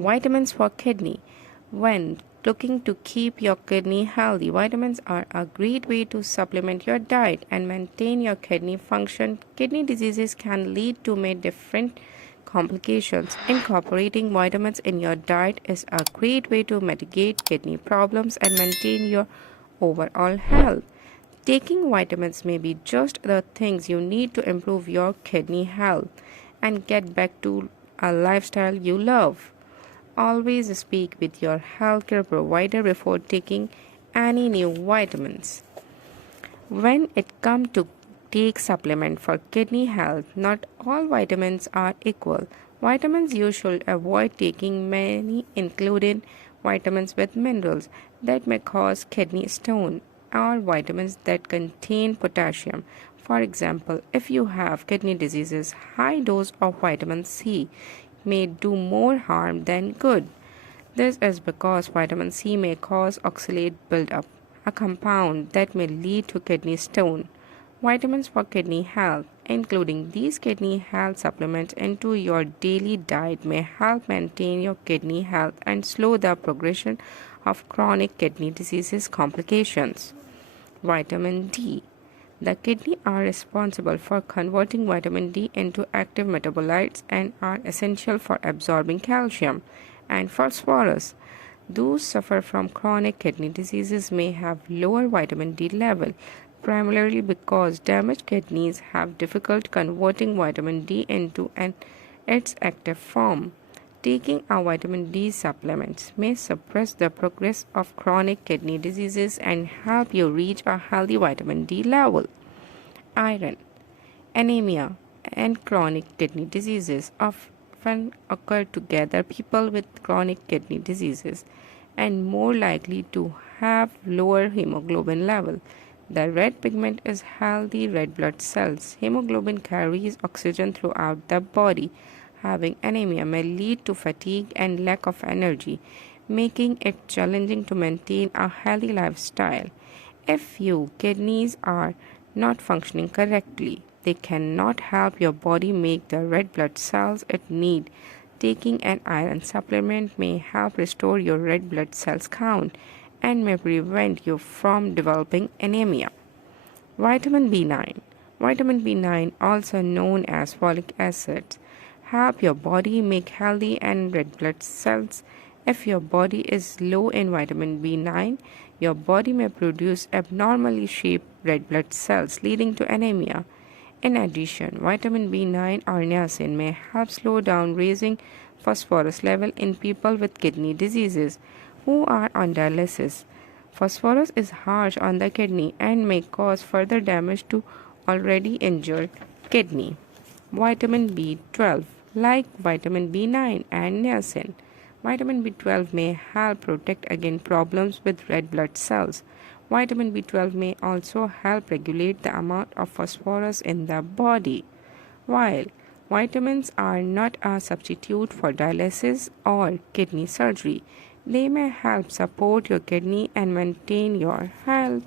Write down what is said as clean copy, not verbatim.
Vitamins for kidney. When looking to keep your kidney healthy, vitamins are a great way to supplement your diet and maintain your kidney function. Kidney diseases can lead to many different complications. Incorporating vitamins in your diet is a great way to mitigate kidney problems and maintain your overall health. Taking vitamins may be just the things you need to improve your kidney health and get back to a lifestyle you love. Always speak with your healthcare provider before taking any new vitamins. When it comes to take supplement for kidney health, not all vitamins are equal. Vitamins you should avoid taking many including vitamins with minerals that may cause kidney stone or vitamins that contain potassium. For example, if you have kidney diseases, high dose of vitamin C may do more harm than good. This is because vitamin C may cause oxalate buildup, a compound that may lead to kidney stone. Vitamins for kidney health, including these kidney health supplements into your daily diet, may help maintain your kidney health and slow the progression of chronic kidney diseases complications. Vitamin D. The kidney are responsible for converting vitamin D into active metabolites and are essential for absorbing calcium and phosphorus. Those suffer from chronic kidney diseases may have lower vitamin D level, primarily because damaged kidneys have difficulty converting vitamin D into its active form. Taking a vitamin D supplements may suppress the progress of chronic kidney diseases and help you reach a healthy vitamin D level. Iron, anemia, and chronic kidney diseases often occur together. People with chronic kidney diseases and more likely to have lower hemoglobin level. The red pigment is healthy red blood cells. Hemoglobin carries oxygen throughout the body. Having anemia may lead to fatigue and lack of energy, making it challenging to maintain a healthy lifestyle. If your kidneys are not functioning correctly, they cannot help your body make the red blood cells it needs. Taking an iron supplement may help restore your red blood cells count and may prevent you from developing anemia. Vitamin B9. Vitamin B9, also known as folic acid, help your body make healthy and red blood cells. If your body is low in vitamin B9, your body may produce abnormally shaped red blood cells, leading to anemia. In addition, vitamin B9 or niacin may help slow down raising phosphorus level in people with kidney diseases who are on dialysis. Phosphorus is harsh on the kidney and may cause further damage to already injured kidney. Vitamin B12, like vitamin B9 and niacin. Vitamin B12 may help protect against problems with red blood cells. Vitamin B12 may also help regulate the amount of phosphorus in the body. While vitamins are not a substitute for dialysis or kidney surgery, they may help support your kidney and maintain your health.